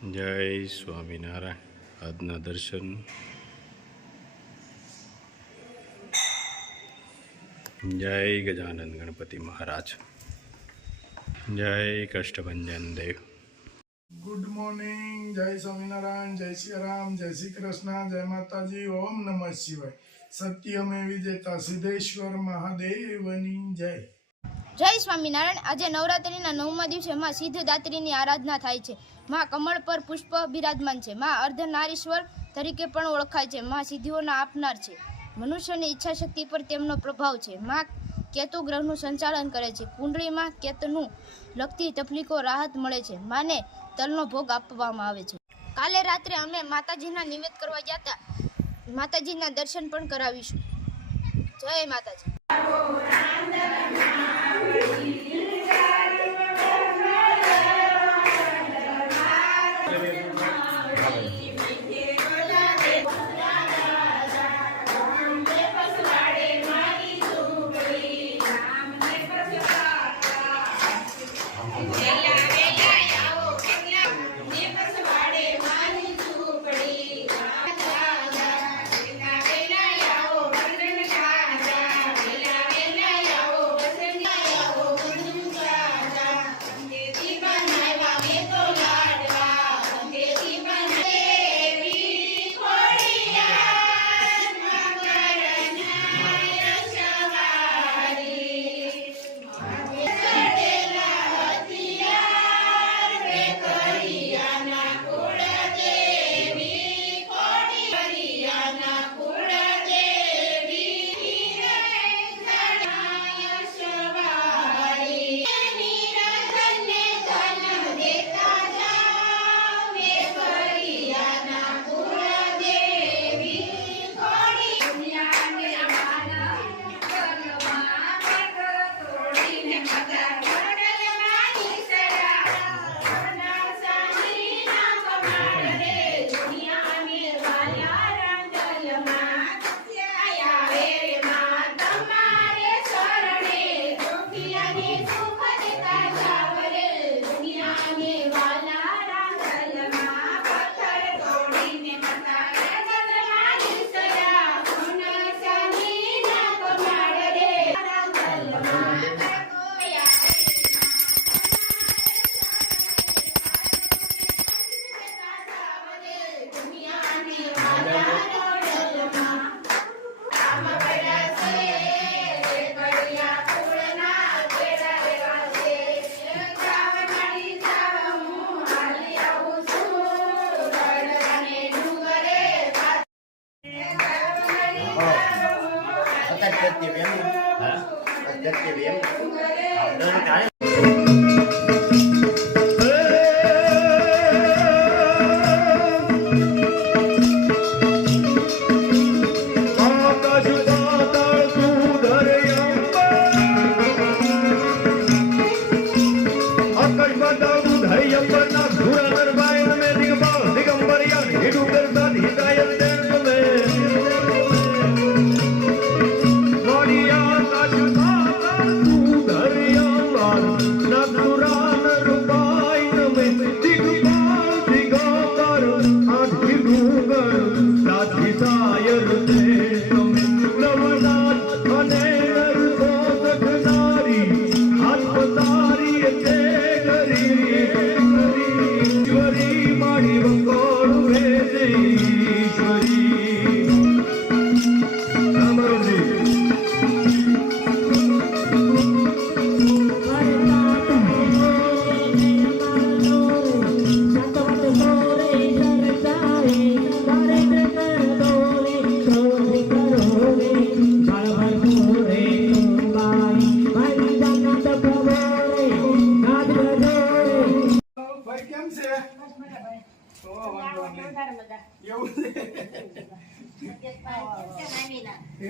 જય સ્વામિનારાયણ. આજના દર્શન. જય ગજાનંદ ગણપતિ મહારાજ. જય કષ્ટભંજન દેવ. Good morning. જય સ્વામિનારાયણ, જય શ્રી રામ, જય શ્રી કૃષ્ણ, જય માતાજી. ઓમ નમઃ શિવાય. સત્યમે વિજેતા સિદ્ધેશ્વર મહાદેવની જય. જય સ્વામિનારાયણ. આજે નવરાત્રિના 9મા દિવસે માં સિદ્ધદાત્રીની આરાધના થાય છે. માં કમળ પર પુષ્પ બિરાજમાન છે. માં અર્ધનારીશ્વર તરીકે પણ ઓળખાય છે. માં સિદ્ધિઓના આપનાર છે. મનુષ્યની ઈચ્છા શક્તિ પર તેમનો પ્રભાવ છે. માં કેતુ ગ્રહનું સંચાલન કરે છે. કુંડળીમાં કેતુનું લગતી તકલીફો રાહત મળે છે. માને તલનો ભોગ આપવામાં આવે છે. કાલે રાત્રે અમે માતાજીના નિવેદ કરવા ગયા હતા. માતાજીના દર્શન પણ કરાવીશું. જય માતાજી.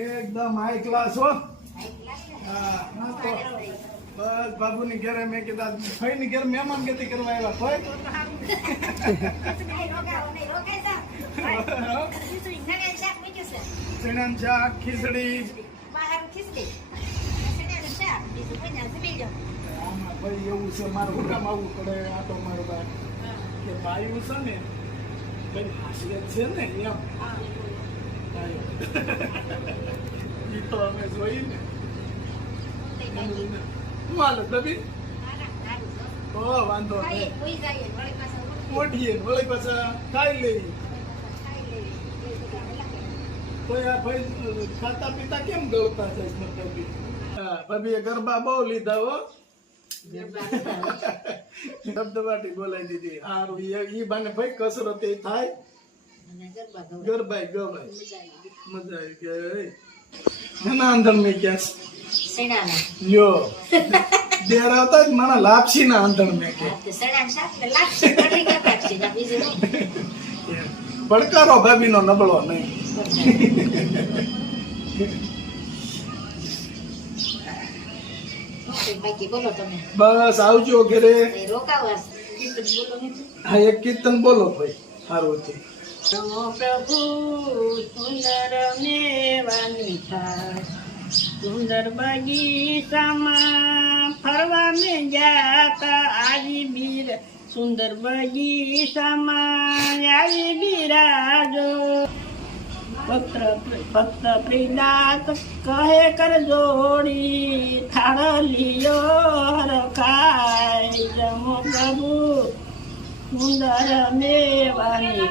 એકદમ હાઈ ક્લાસ હો. બસ બાબુની ઘરે મેં કીધા ભાઈની ઘરે મહેમાન ગતિ કરવા આવ્યા ભાઈ. ચણાનું શાક, ખીચડી. આમાં ભાઈ એવું છે, મારે હું કામ આવવું પડે. આ તો મારું ભાઈ કે બાયું છે ને કઈ ખાસિયત છે ને એમ ઈ તો અમે જોઈ ને હું હાલો પ્રભી વાંધો નહીં મોઢીએ વળી પાછા ખાઈ લઈ તો યાર ભાઈ ખાતા પીતા કેમ ગળતા છે પ્રભી? હા ભાભીએ ગરબા બહુ લીધા હો, દબદબાટી બોલાવી દીધી. હારું ઈ બાને ભાઈ કસરત એ થાય, ગરબાય ગવાય, મજા આવી ગઈ. એના અંદર મેં ક્યાં યો દેર આવતા જ મારા લાપસી ના અંદર મેં પડકારો ભાભી નો નબળો નહીં. બસ આવજો ઘરે. હા એક કીર્તન બોલો ભાઈ સારું છે. પ્રભુ સુંદર મેવાની થાય, સુંદર બગીચામાં ફરવા મેં જાતા આવી બીર, સુંદર બગીચામાં આવી બિરાજો. ભક્ત પ્રિદાસ કહે કર જોડી, થાળ લિયો હરખાય જમો પ્રભુ સુંદર મેવાની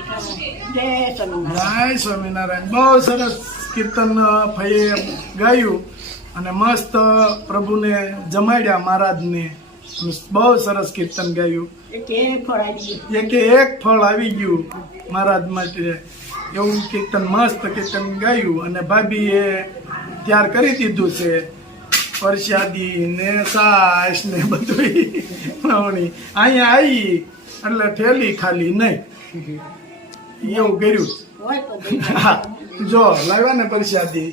જય સ્વામિનારાયણ. જય સ્વામિનારાયણ. બહુ સરસ કીર્તન ભાઈએ ગાયું અને મસ્ત પ્રભુને જમાડ્યા મહારાજને. બહુ સરસ કીર્તન ગાયું. એક ફળ આવી ગયું. એકે એક ફળ આવી ગયું મહારાજ માટે. એવું કીર્તન મસ્ત કીર્તન ગાયું અને ભાભીએ તૈયાર કરી દીધું છે પ્રસાદી ને સાસ ને બધું. અહીંયા આવી એટલે થેલી ખાલી નહીં એવું કર્યું. હોય પણ હા, જો લાવ્યા ને પ્રસાદી.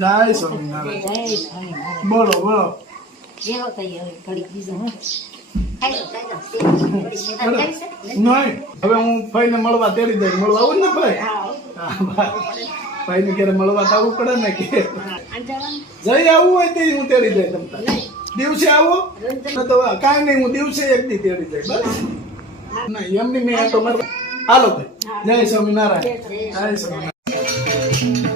જય સ્વામિનારાયણ. જય સ્વામિનારાયણ. બોલો બોલો. જેવો થઈ હવે ઘડીક બીજું હું ખાઈ લો. નહીં હવે હું ભાઈને મળવા તેડી દઈ. મળવા આવું ને ભાઈ? હા ભાઈ ને ક્યારે મળવા તો આવવું પડે ને કે અંજાવાનું જઈ આવવું હોય તે હું તેડી દઈ. તમ દિવસે આવો ને તો કાંઈ નહીં, હું દિવસે એક દી તેડી દઈ. બસ નહીં એમની મેં તો મારે. હાલો ભાઈ. જય સ્વામિનારાયણ. જય સ્વામિનારાયણ.